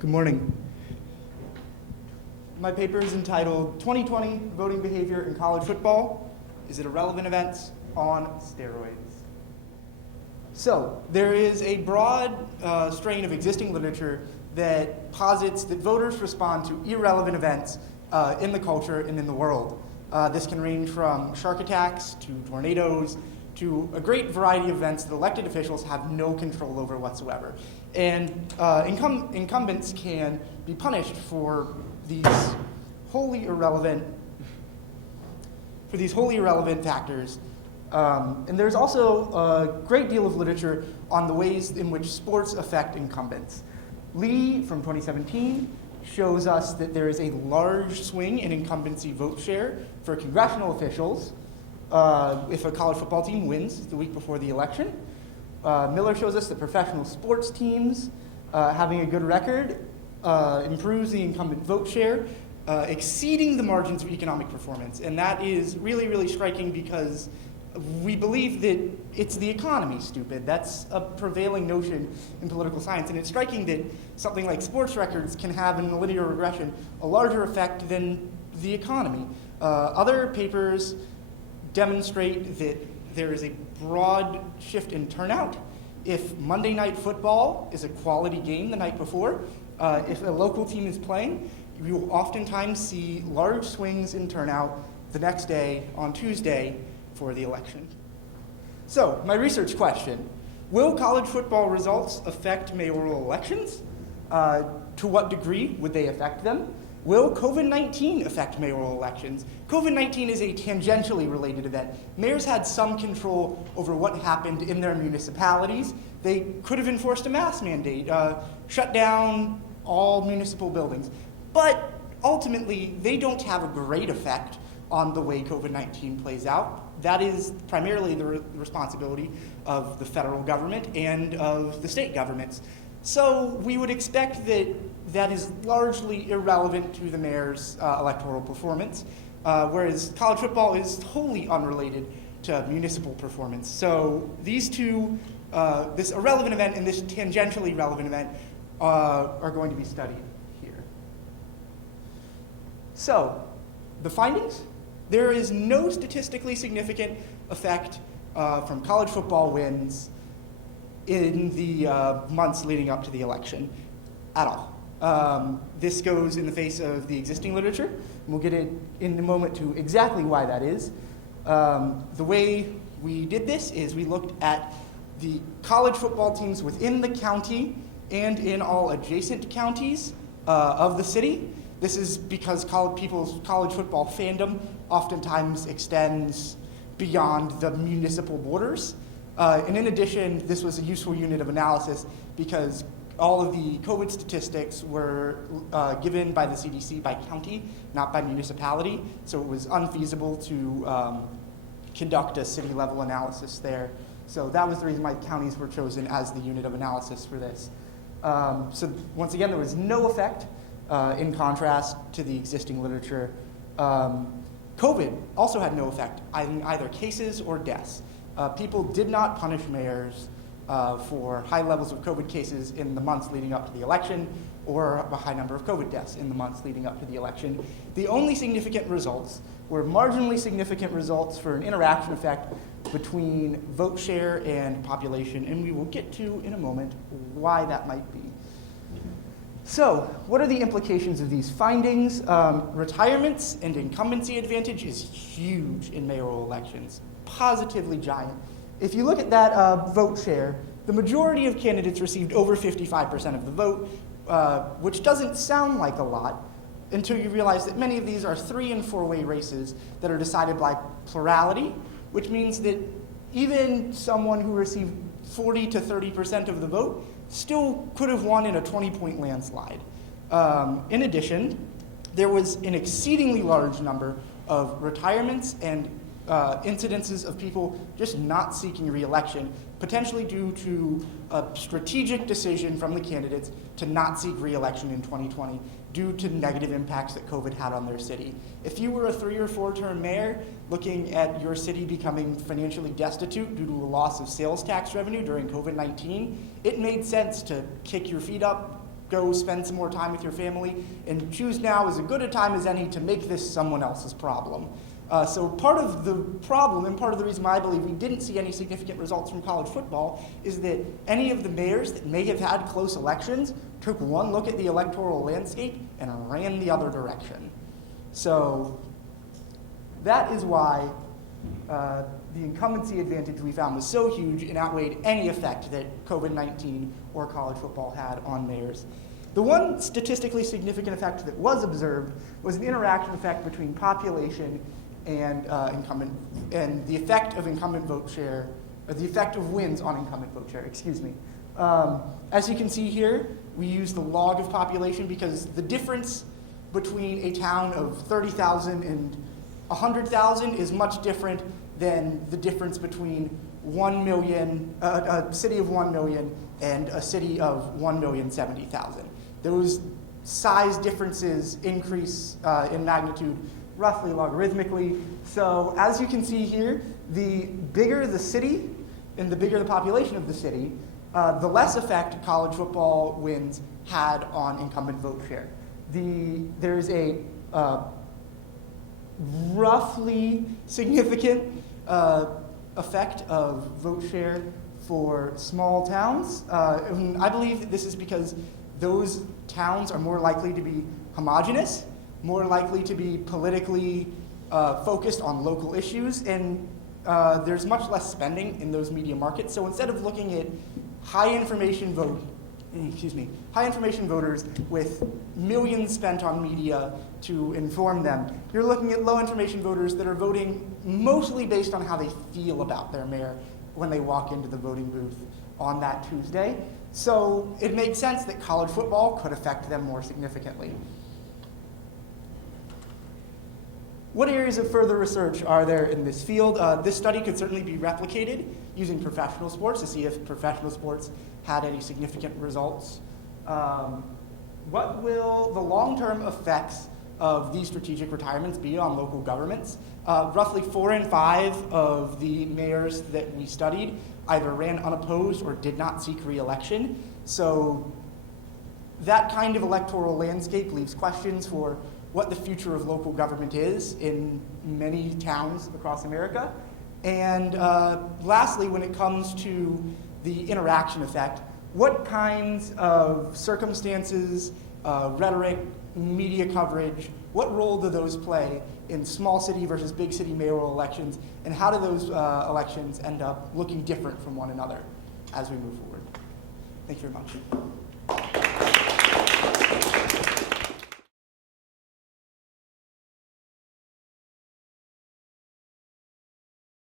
Good morning. My paper is entitled 2020 Voting Behavior in College Football. Is it a relevant event on steroids? So there is a broad strain of existing literature that posits that voters respond to irrelevant events in the culture and in the world. This can range from shark attacks to tornadoes to a great variety of events that elected officials have no control over whatsoever. And incumbents can be punished for these wholly irrelevant factors. And there's also a great deal of literature on the ways in which sports affect incumbents. Lee from 2017 shows us that there is a large swing in incumbency vote share for congressional officials if a college football team wins the week before the election. Miller shows us that professional sports teams having a good record improves the incumbent vote share, exceeding the margins of economic performance. And that is really, really striking because we believe that it's the economy, stupid. That's a prevailing notion in political science. And it's striking that something like sports records can have, in a linear regression, a larger effect than the economy. Other papers demonstrate that there is a broad shift in turnout. If Monday Night Football is a quality game the night before, if a local team is playing, you will oftentimes see large swings in turnout the next day on Tuesday for the election. So, my research question: will college football results affect mayoral elections? To what degree would they affect them? Will COVID-19 affect mayoral elections? COVID-19 is a tangentially related event. Mayors had some control over what happened in their municipalities. They could have enforced a mask mandate, shut down all municipal buildings. But ultimately, they don't have a great effect on the way COVID-19 plays out. That is primarily the responsibility of the federal government and of the state governments. So we would expect that that is largely irrelevant to the mayor's electoral performance, whereas college football is wholly unrelated to municipal performance. So these two, this irrelevant event and this tangentially relevant event, are going to be studied here. So, the findings? There is no statistically significant effect from college football wins in the months leading up to the election at all. This goes in the face of the existing literature, and we'll get in a moment to exactly why that is. The way we did this is we looked at the college football teams within the county and in all adjacent counties of the city. This is because people's college football fandom oftentimes extends beyond the municipal borders. And in addition, this was a useful unit of analysis because all of the COVID statistics were given by the CDC by county, not by municipality. So it was unfeasible to conduct a city-level analysis there. So that was the reason why counties were chosen as the unit of analysis for this. So once again, there was no effect in contrast to the existing literature. COVID also had no effect in either cases or deaths. People did not punish mayors for high levels of COVID cases in the months leading up to the election or a high number of COVID deaths in the months leading up to the election. The only significant results were marginally significant results for an interaction effect between vote share and population, and we will get to in a moment why that might be. So, what are the implications of these findings? Retirements and incumbency advantage is huge in mayoral elections, positively giant. If you look at that vote share, the majority of candidates received over 55% of the vote, which doesn't sound like a lot until you realize that many of these are 3- and 4-way races that are decided by plurality, which means that even someone who received 40 to 30% of the vote still could have won in a 20-point landslide. In addition, there was an exceedingly large number of retirements and incidences of people just not seeking re-election, potentially due to a strategic decision from the candidates to not seek re-election in 2020 due to negative impacts that COVID had on their city. If you were a 3- or 4-term mayor looking at your city becoming financially destitute due to a loss of sales tax revenue during COVID-19, it made sense to kick your feet up, go spend some more time with your family, and choose now as good a time as any to make this someone else's problem. So part of the problem, and part of the reason why I believe we didn't see any significant results from college football, is that any of the mayors that may have had close elections took one look at the electoral landscape and ran the other direction. So that is why the incumbency advantage we found was so huge and outweighed any effect that COVID-19 or college football had on mayors. The one statistically significant effect that was observed was an interaction effect between population and incumbent, and the effect of incumbent vote share, or the effect of wins on incumbent vote share, excuse me. As you can see here, we use the log of population because the difference between a town of 30,000 and 100,000 is much different than the difference between 1 million, a city of 1 million and a city of 1,070,000. Those size differences increase in magnitude roughly logarithmically. So as you can see here, the bigger the city and the bigger the population of the city, the less effect college football wins had on incumbent vote share. There's a roughly significant effect of vote share for small towns. And I believe that this is because those towns are more likely to be homogenous, more likely to be politically focused on local issues, and there's much less spending in those media markets. So instead of looking at high information voters with millions spent on media to inform them, you're looking at low information voters that are voting mostly based on how they feel about their mayor when they walk into the voting booth on that Tuesday. So it makes sense that college football could affect them more significantly. What areas of further research are there in this field? This study could certainly be replicated using professional sports to see if professional sports had any significant results. What will the long-term effects of these strategic retirements be on local governments? Roughly 4 in 5 of the mayors that we studied either ran unopposed or did not seek re-election. So that kind of electoral landscape leaves questions for what the future of local government is in many towns across America. And lastly, when it comes to the interaction effect, what kinds of circumstances, rhetoric, media coverage, what role do those play in small city versus big city mayoral elections, and how do those elections end up looking different from one another as we move forward? Thank you very much.